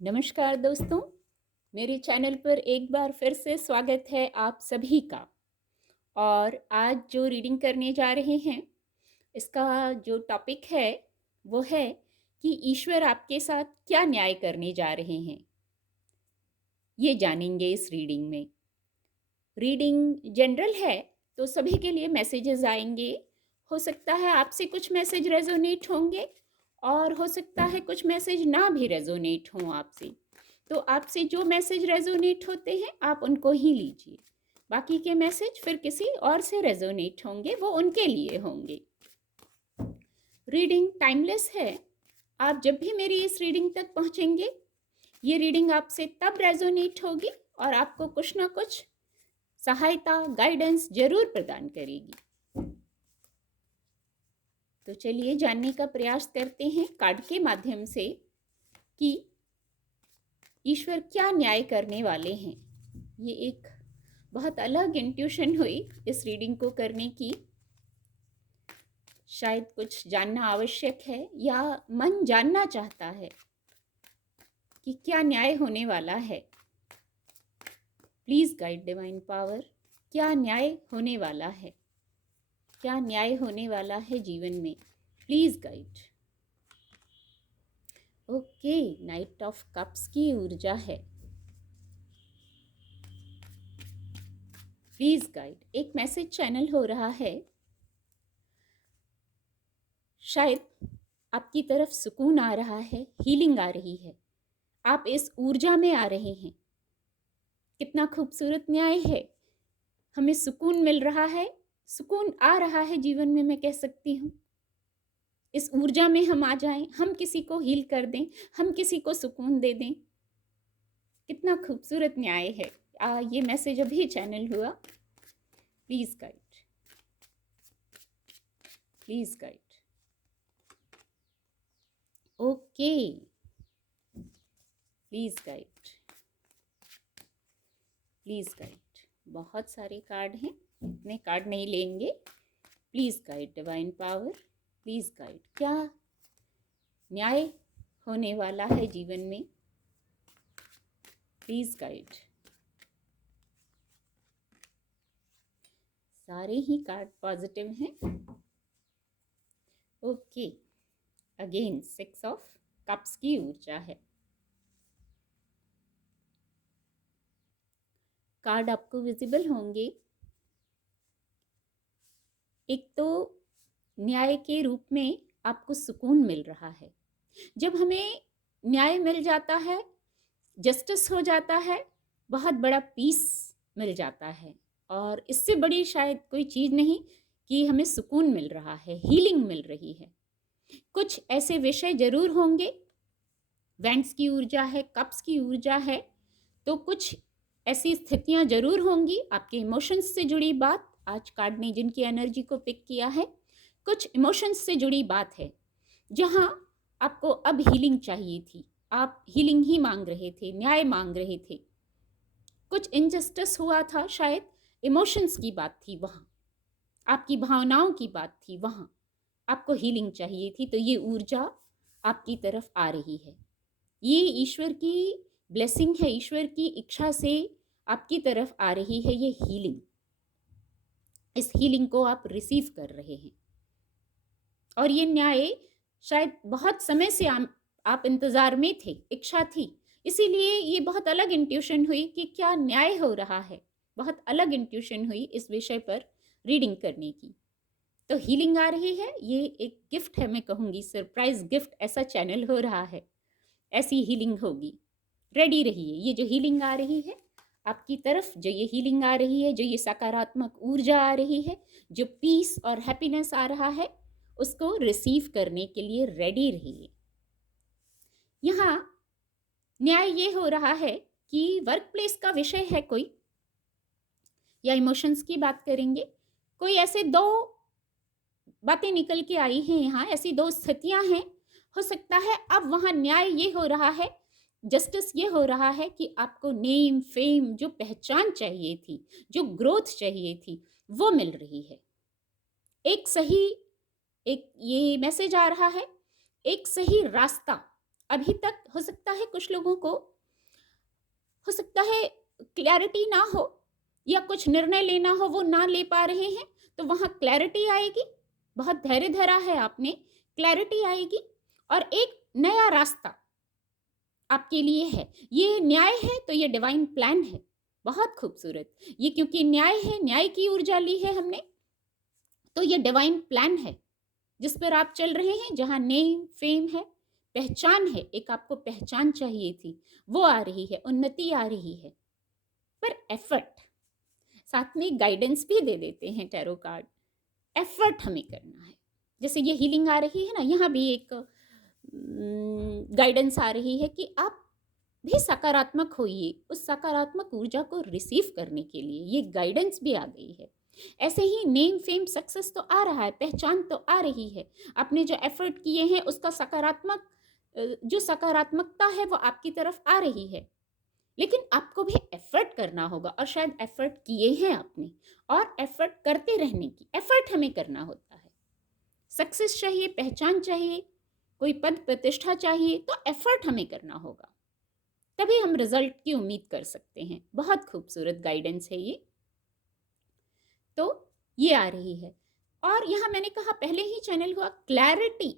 नमस्कार दोस्तों, मेरे चैनल पर एक बार फिर से स्वागत है आप सभी का। और आज जो रीडिंग करने जा रहे हैं, इसका जो टॉपिक है वो है कि ईश्वर आपके साथ क्या न्याय करने जा रहे हैं। ये जानेंगे इस रीडिंग में। रीडिंग जनरल है तो सभी के लिए मैसेजेस आएंगे। हो सकता है आपसे कुछ मैसेज रेजोनेट होंगे और हो सकता है कुछ मैसेज ना भी रेजोनेट हों आपसे। तो आपसे जो मैसेज रेजोनेट होते हैं आप उनको ही लीजिए। बाकी के मैसेज फिर किसी और से रेजोनेट होंगे, वो उनके लिए होंगे। रीडिंग टाइमलेस है। आप जब भी मेरी इस रीडिंग तक पहुंचेंगे, ये रीडिंग आपसे तब रेजोनेट होगी और आपको कुछ ना कुछ सहायता, गाइडेंस जरूर प्रदान करेगी। तो चलिए जानने का प्रयास करते हैं कार्ड के माध्यम से कि ईश्वर क्या न्याय करने वाले हैं। ये एक बहुत अलग इंट्यूशन हुई इस रीडिंग को करने की। शायद कुछ जानना आवश्यक है या मन जानना चाहता है कि क्या न्याय होने वाला है। प्लीज गाइड डिवाइन पावर, क्या न्याय होने वाला है, क्या न्याय होने वाला है जीवन में। Please guide. Okay, night of cups की ऊर्जा है। Please guide. एक मैसेज चैनल हो रहा है। शायद आपकी तरफ सुकून आ रहा है, हीलिंग आ रही है, आप इस ऊर्जा में आ रहे हैं। कितना खूबसूरत न्याय है। हमें सुकून मिल रहा है, सुकून आ रहा है जीवन में, मैं कह सकती हूँ। इस ऊर्जा में हम आ जाएं, हम किसी को हील कर दें, हम किसी को सुकून दे दें। कितना खूबसूरत न्याय है। ये मैसेज अभी चैनल हुआ। Please guide, please guide. Okay, please guide, please guide. बहुत सारे कार्ड हैं, इतने कार्ड नहीं लेंगे। Please guide divine power, please guide. क्या न्याय होने वाला है जीवन में। Please guide. सारे ही कार्ड पॉजिटिव हैं। ओके, अगेन 6 ऑफ कप्स की ऊर्जा है। कार्ड आपको विजिबल होंगे। एक तो न्याय के रूप में आपको सुकून मिल रहा है। जब हमें न्याय मिल जाता है, जस्टिस हो जाता है, बहुत बड़ा पीस मिल जाता है। और इससे बड़ी शायद कोई चीज़ नहीं कि हमें सुकून मिल रहा है, हीलिंग मिल रही है। कुछ ऐसे विषय जरूर होंगे। वैंड्स की ऊर्जा है, कप्स की ऊर्जा है, तो कुछ ऐसी स्थितियां जरूर होंगी। आपके इमोशंस से जुड़ी बात, आज कार्ड ने जिनकी एनर्जी को पिक किया है, कुछ इमोशंस से जुड़ी बात है जहां आपको अब हीलिंग चाहिए थी। आप हीलिंग ही मांग रहे थे, न्याय मांग रहे थे। कुछ इनजस्टिस हुआ था, शायद इमोशंस की बात थी वहां, आपकी भावनाओं की बात थी वहां, आपको हीलिंग चाहिए थी। तो ये ऊर्जा आपकी तरफ आ रही है। ये ईश्वर की ब्लेसिंग है, ईश्वर की इच्छा से आपकी तरफ आ रही है ये हीलिंग। इस हीलिंग को आप रिसीव कर रहे हैं और ये न्याय शायद बहुत समय से आप इंतजार में थे, इच्छा थी। इसीलिए ये बहुत अलग इंट्यूशन हुई कि क्या न्याय हो रहा है। बहुत अलग इंट्यूशन हुई इस विषय पर रीडिंग करने की। तो हीलिंग आ रही है। ये एक गिफ्ट है, मैं कहूँगी सरप्राइज गिफ्ट। ऐसा चैनल हो रहा है, ऐसी हीलिंग होगी। रेडी रहिए। ये जो हीलिंग आ रही है आपकी तरफ, जो ये हीलिंग आ रही है, जो ये सकारात्मक ऊर्जा आ रही है, जो पीस और हैप्पीनेस आ रहा है, उसको रिसीव करने के लिए रेडी रहिए। यहाँ न्याय ये हो रहा है कि वर्क प्लेस का विषय है कोई, या इमोशंस की बात करेंगे। कोई ऐसे दो बातें निकल के आई हैं यहाँ, ऐसी दो स्थितियां हैं। हो सकता है अब वहां न्याय ये हो रहा है, जस्टिस ये हो रहा है कि आपको नेम, फेम, जो पहचान चाहिए थी, जो ग्रोथ चाहिए थी, वो मिल रही है। एक सही, एक ये मैसेज आ रहा है, एक सही रास्ता अभी तक हो सकता है कुछ लोगों को हो सकता है क्लैरिटी ना हो या कुछ निर्णय लेना हो वो ना ले पा रहे हैं, तो वहाँ क्लैरिटी आएगी। बहुत धैर्य धरा है आपने, क्लैरिटी आएगी और एक नया रास्ता आपके लिए है। ये न्याय है तो ये डिवाइन प्लान है, बहुत खूबसूरत। ये क्योंकि न्याय है, न्याय की ऊर्जा ली है हमने, तो ये डिवाइन प्लान है जिस पर आप चल रहे हैं। जहाँ नेम फेम है, पहचान है, एक आपको पहचान चाहिए थी, वो आ रही है, उन्नति आ रही है। पर एफर्ट, साथ में गाइडेंस भी दे देते हैं टैरो कार्ड। एफर्ट हमें करना है। जैसे ये हीलिंग आ रही है ना, यहाँ भी एक गाइडेंस आ रही है कि आप भी सकारात्मक होइए, उस सकारात्मक ऊर्जा को रिसीव करने के लिए ये गाइडेंस भी आ गई है। ऐसे ही नेम फेम सक्सेस तो आ रहा है, पहचान तो आ रही है। आपने जो एफर्ट किए हैं उसका सकारात्मक जो सकारात्मकता है वो आपकी तरफ आ रही है, लेकिन आपको भी एफर्ट करना होगा और शायद एफर्ट किए हैं आपने, और एफर्ट करते रहने की एफर्ट हमें करना होता है। सक्सेस चाहिए, पहचान चाहिए, कोई पद प्रतिष्ठा चाहिए, तो एफर्ट हमें करना होगा, तभी हम रिजल्ट की उम्मीद कर सकते हैं। बहुत खूबसूरत गाइडेंस है ये। तो ये आ रही है। और यहां मैंने कहा पहले ही चैनल हुआ क्लैरिटी,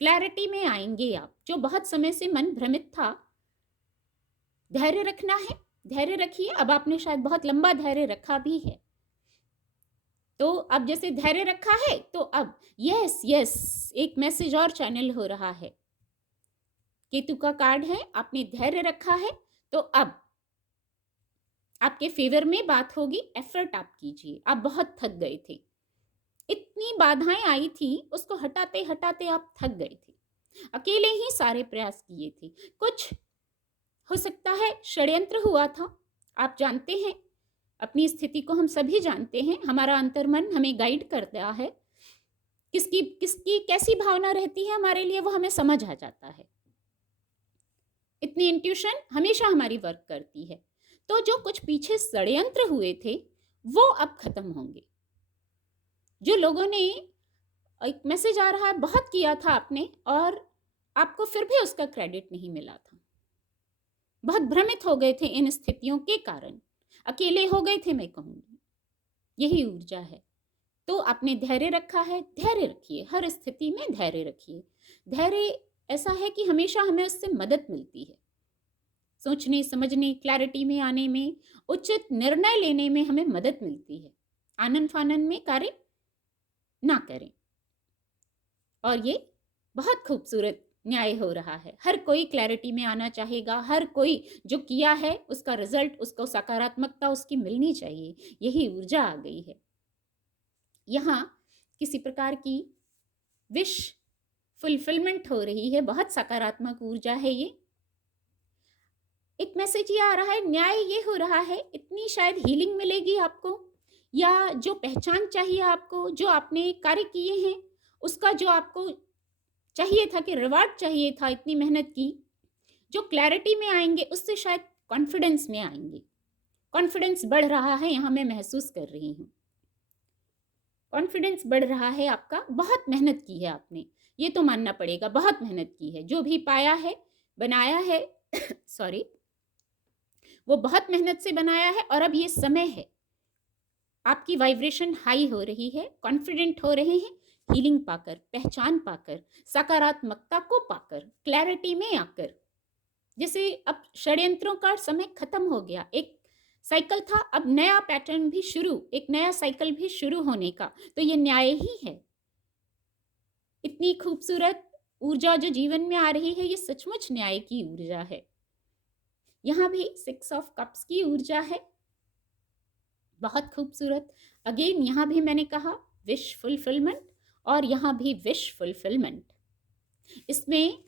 क्लैरिटी में आएंगे आप। जो बहुत समय से मन भ्रमित था, धैर्य रखना है, धैर्य रखिए। अब आपने शायद बहुत लंबा धैर्य रखा भी है, तो अब जैसे धैर्य रखा है तो अब यस यस एक मैसेज और चैनल हो रहा है। केतु का कार्ड है, आपने धैर्य रखा है तो अब आपके फेवर में बात होगी। एफर्ट आप कीजिए। आप बहुत थक गए थे, इतनी बाधाएं आई थी, उसको हटाते हटाते आप थक गए थे, अकेले ही सारे प्रयास किए थे। कुछ हो सकता है षड्यंत्र हुआ था, आप जानते हैं, अपनी स्थिति को हम सभी जानते हैं। हमारा अंतर्मन हमें गाइड करता है, किसकी किसकी कैसी भावना रहती है हमारे लिए, वो हमें समझ आ जाता है। इतनी इंट्यूशन हमेशा हमारी वर्क करती है। तो जो कुछ पीछे षड्यंत्र हुए थे वो अब खत्म होंगे। जो लोगों ने, एक मैसेज आ रहा है, बहुत किया था आपने और आपको फिर भी उसका क्रेडिट नहीं मिला था, बहुत भ्रमित हो गए थे इन स्थितियों के कारण, अकेले हो गए थे, मैं कहूँगी यही ऊर्जा है। तो आपने धैर्य रखा है, धैर्य रखिए, हर स्थिति में धैर्य रखिए। धैर्य ऐसा है कि हमेशा हमें उससे मदद मिलती है, सोचने समझने, क्लैरिटी में आने में, उचित निर्णय लेने में हमें मदद मिलती है। आनन फानन में कार्य ना करें। और ये बहुत खूबसूरत न्याय हो रहा है। हर कोई क्लैरिटी में आना चाहेगा, हर कोई जो किया है उसका रिजल्ट, उसको सकारात्मकता उसकी मिलनी चाहिए, यही ऊर्जा आ गई है। यहाँ किसी प्रकार की विश फुलफिलमेंट हो रही है, बहुत सकारात्मक ऊर्जा है ये। एक मैसेज ये आ रहा है, न्याय ये हो रहा है, इतनी शायद हीलिंग मिलेगी आपको, या जो पहचान चाहिए आपको, जो आपने कार्य किए हैं उसका जो आपको चाहिए था, कि रिवार्ड चाहिए था इतनी मेहनत की, जो क्लैरिटी में आएंगे उससे शायद कॉन्फिडेंस में आएंगे। कॉन्फिडेंस बढ़ रहा है, यहाँ मैं महसूस कर रही हूँ, कॉन्फिडेंस बढ़ रहा है आपका। बहुत मेहनत की है आपने, ये तो मानना पड़ेगा, बहुत मेहनत की है। जो भी पाया है, बनाया है सॉरी, वो बहुत मेहनत से बनाया है। और अब ये समय है, आपकी वाइब्रेशन हाई हो रही है, कॉन्फिडेंट हो रहे हैं, हीलिंग पाकर, पहचान पाकर, सकारात्मकता को पाकर, क्लैरिटी में आकर। जैसे अब षड्यंत्रों का समय खत्म हो गया, एक साइकिल था, अब नया पैटर्न भी शुरू, एक नया साइकिल भी शुरू होने का, तो ये न्याय ही है। इतनी खूबसूरत ऊर्जा जो जीवन में आ रही है, ये सचमुच न्याय की ऊर्जा है। यहाँ भी 6 ऑफ कप्स की ऊर्जा है, बहुत खूबसूरत। अगेन यहाँ भी मैंने कहा विश फुलफिलमेंट, और यहाँ भी विश फुलफिलमेंट। इसमें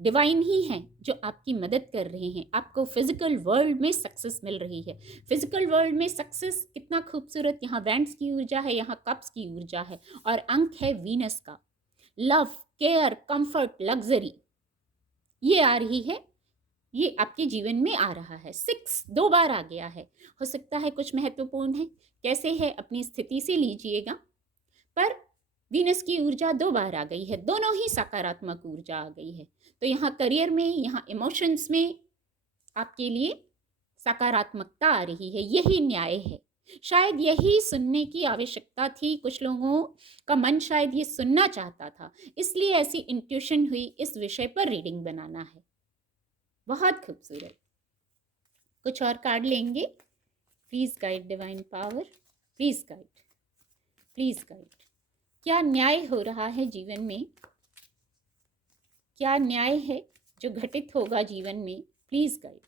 डिवाइन ही हैं जो आपकी मदद कर रहे हैं। आपको फिजिकल वर्ल्ड में सक्सेस मिल रही है। फिजिकल वर्ल्ड में सक्सेस कितना खूबसूरत, यहाँ वैंड्स की ऊर्जा है, यहाँ कप्स की ऊर्जा है, और अंक है वीनस का। लव, केयर, कंफर्ट, लग्जरी, ये आ रही है, ये आपके जीवन में आ रहा है। 6 2 बार आ गया है, हो सकता है कुछ महत्वपूर्ण है, कैसे है अपनी स्थिति से लीजिएगा। पर वीनस की ऊर्जा 2 बार आ गई है, दोनों ही सकारात्मक ऊर्जा आ गई है। तो यहाँ करियर में, यहाँ इमोशंस में आपके लिए सकारात्मकता आ रही है। यही न्याय है। शायद यही सुनने की आवश्यकता थी। कुछ लोगों का मन शायद ये सुनना चाहता था, इसलिए ऐसी इंट्यूशन हुई इस विषय पर रीडिंग बनाना है। बहुत खूबसूरत। कुछ और कार्ड लेंगे। Please guide divine power, please guide, please guide. क्या न्याय हो रहा है जीवन में? क्या न्याय है जो घटित होगा जीवन में? Please guide.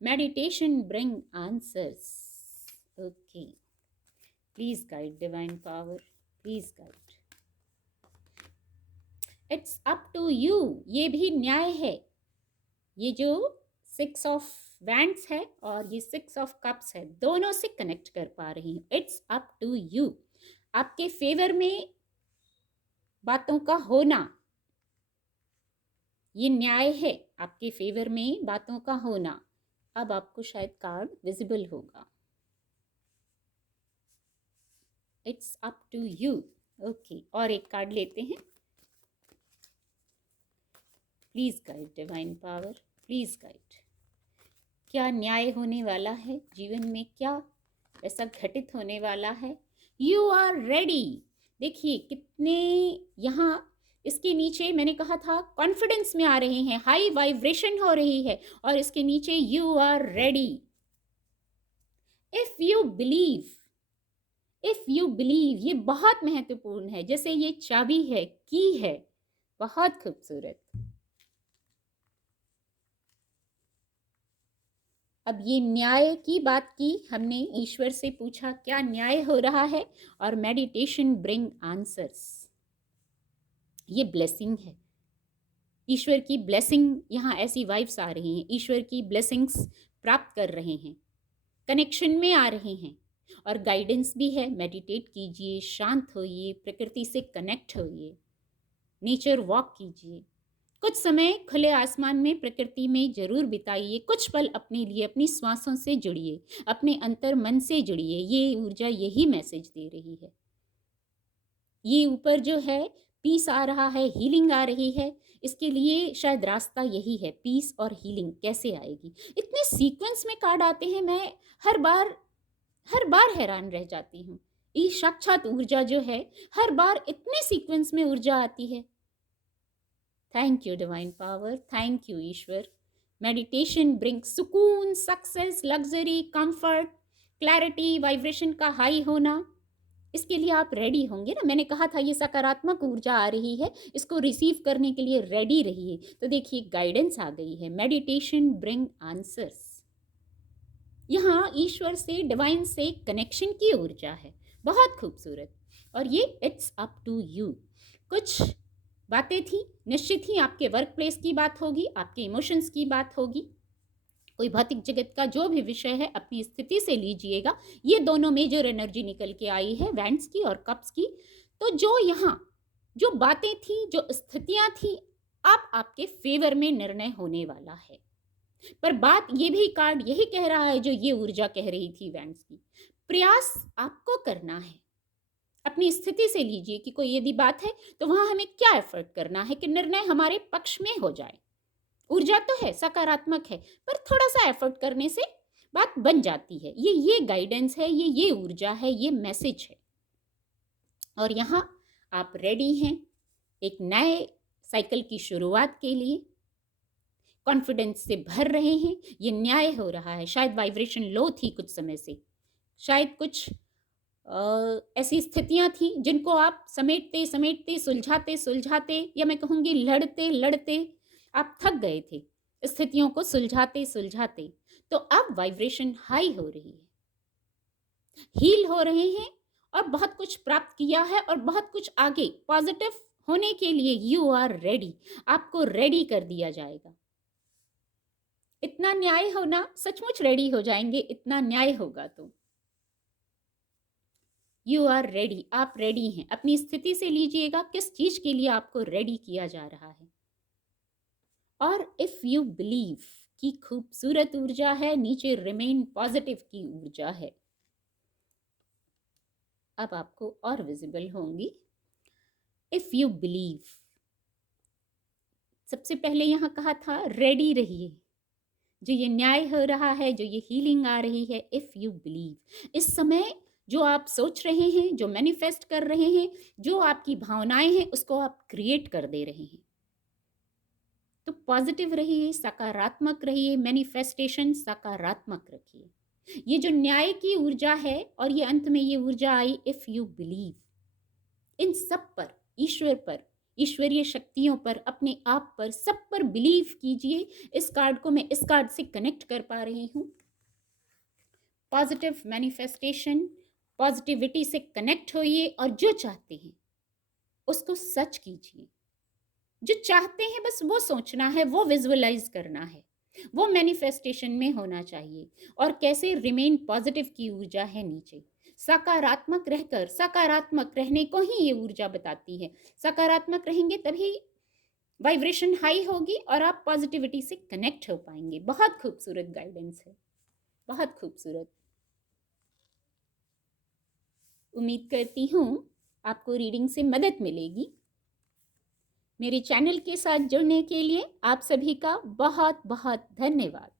Meditation bring answers. Okay, please guide divine power, please guide. It's up to you. ये भी न्याय है। ये जो 6 ऑफ वैंड्स है और ये 6 ऑफ कप्स है, दोनों से कनेक्ट कर पा रही हूँ। It's up to you. आपके फेवर में बातों का होना, ये न्याय है। आपके फेवर में बातों का होना। अब आपको शायद कार्ड विजिबल होगा। It's up to you. Okay, और एक कार्ड लेते हैं। Please guide divine power, please guide. क्या न्याय होने वाला है जीवन में? क्या ऐसा घटित होने वाला है? You are ready. देखिए कितने यहाँ इसके नीचे मैंने कहा था कॉन्फिडेंस में आ रहे हैं, हाई वाइब्रेशन हो रही है, और इसके नीचे you are ready. If you believe, if you believe, ये बहुत महत्वपूर्ण है। जैसे ये चाबी है, की है। बहुत खूबसूरत। अब ये न्याय की बात की हमने, ईश्वर से पूछा क्या न्याय हो रहा है, और मेडिटेशन ब्रिंग आंसर्स। ये ब्लेसिंग है। ईश्वर की ब्लेसिंग, यहाँ ऐसी वाइब्स आ रही हैं, ईश्वर की ब्लेसिंग्स प्राप्त कर रहे हैं, कनेक्शन में आ रहे हैं, और गाइडेंस भी है। मेडिटेट कीजिए, शांत होइए, प्रकृति से कनेक्ट होइए, नेचर वॉक कीजिए, कुछ समय खुले आसमान में प्रकृति में जरूर बिताइए। कुछ पल अपने लिए, अपनी श्वासों से जुड़िए, अपने अंतर मन से जुड़िए। ये ऊर्जा यही मैसेज दे रही है। ये ऊपर जो है पीस आ रहा है, हीलिंग आ रही है, इसके लिए शायद रास्ता यही है। पीस और हीलिंग कैसे आएगी? इतने सीक्वेंस में कार्ड आते हैं, मैं हर बार हैरान रह जाती हूँ। ये साक्षात ऊर्जा जो है हर बार इतने सीक्वेंस में ऊर्जा आती है। Thank you divine power, thank you ईश्वर। मेडिटेशन ब्रिंग सुकून, success, luxury, comfort, clarity, vibration का हाई होना। इसके लिए आप रेडी होंगे ना। मैंने कहा था ये सकारात्मक ऊर्जा आ रही है, इसको रिसीव करने के लिए रेडी रहिए। तो देखिए गाइडेंस आ गई है। Meditation bring answers. यहाँ ईश्वर से, डिवाइन से कनेक्शन की ऊर्जा है। बहुत खूबसूरत। और ये इट्स अप टू यू। कुछ बातें थी, निश्चित ही आपके वर्क प्लेस की बात होगी, आपके इमोशंस की बात होगी, कोई भौतिक जगत का जो भी विषय है अपनी स्थिति से लीजिएगा। ये दोनों मेजर एनर्जी निकल के आई है, वैंड्स की और कप्स की। तो जो यहाँ जो बातें थी, जो स्थितियां थी, अब आपके फेवर में निर्णय होने वाला है। पर बात ये भी कार्ड यही कह रहा है जो ये ऊर्जा कह रही थी वैंड्स की, प्रयास आपको करना है। अपनी स्थिति से लीजिए कि कोई यदि बात है तो वहां हमें क्या एफर्ट करना है कि निर्णय हमारे पक्ष में हो जाए। ऊर्जा तो है, सकारात्मक है, पर थोड़ा सा एफर्ट करने से बात बन जाती है। ये गाइडेंस है, ये ऊर्जा है, ये मैसेज है। और यहाँ आप रेडी हैं एक नए साइकिल की शुरुआत के लिए, कॉन्फिडेंस से भर रहे हैं। ये न्याय हो रहा है। शायद वाइब्रेशन लो थी कुछ समय से, शायद कुछ ऐसी स्थितियां थी जिनको आप समेटते समेटते, सुलझाते सुलझाते, या मैं कहूँगी लड़ते लड़ते आप थक गए थे, स्थितियों को सुलझाते सुलझाते। तो अब वाइब्रेशन हाई हो रही है, हील हो रहे हैं, और बहुत कुछ प्राप्त किया है, और बहुत कुछ आगे पॉजिटिव होने के लिए यू आर रेडी। आपको रेडी कर दिया जाएगा। इतना न्याय होना, सचमुच रेडी हो जाएंगे। इतना न्याय होगा तो यू आर रेडी। आप रेडी हैं। अपनी स्थिति से लीजिएगा किस चीज के लिए आपको रेडी किया जा रहा है। और इफ यू बिलीव की खूबसूरत ऊर्जा है, नीचे रिमेन पॉजिटिव की ऊर्जा है। अब आपको और विजिबल होंगी। इफ यू बिलीव, सबसे पहले यहाँ कहा था रेडी रहिए, जो ये न्याय हो रहा है, जो ये हीलिंग आ रही है, इफ यू बिलीव, इस समय जो आप सोच रहे हैं, जो मैनिफेस्ट कर रहे हैं, जो आपकी भावनाएं हैं, उसको आप क्रिएट कर दे रहे हैं। तो पॉजिटिव रहिए, सकारात्मक रहिए, मैनिफेस्टेशन सकारात्मक रखिए। ये जो न्याय की ऊर्जा है और ये अंत में ये ऊर्जा आई इफ यू बिलीव, इन सब पर, ईश्वर पर, ईश्वरीय शक्तियों पर, अपने आप पर, सब पर बिलीव कीजिए। इस कार्ड को मैं इस कार्ड से कनेक्ट कर पा रही हूँ। पॉजिटिव मैनिफेस्टेशन, पॉजिटिविटी से कनेक्ट होइए और जो चाहते हैं उसको सच कीजिए। जो चाहते हैं बस वो सोचना है, वो विजुअलाइज करना है, वो मैनिफेस्टेशन में होना चाहिए। और कैसे रिमेन पॉजिटिव की ऊर्जा है नीचे, सकारात्मक रहकर, सकारात्मक रहने को ही ये ऊर्जा बताती है। सकारात्मक रहेंगे तभी वाइब्रेशन हाई होगी और आप पॉजिटिविटी से कनेक्ट हो पाएंगे। बहुत खूबसूरत गाइडेंस है, बहुत खूबसूरत। उम्मीद करती हूँ आपको रीडिंग से मदद मिलेगी। मेरे चैनल के साथ जुड़ने के लिए आप सभी का बहुत बहुत धन्यवाद।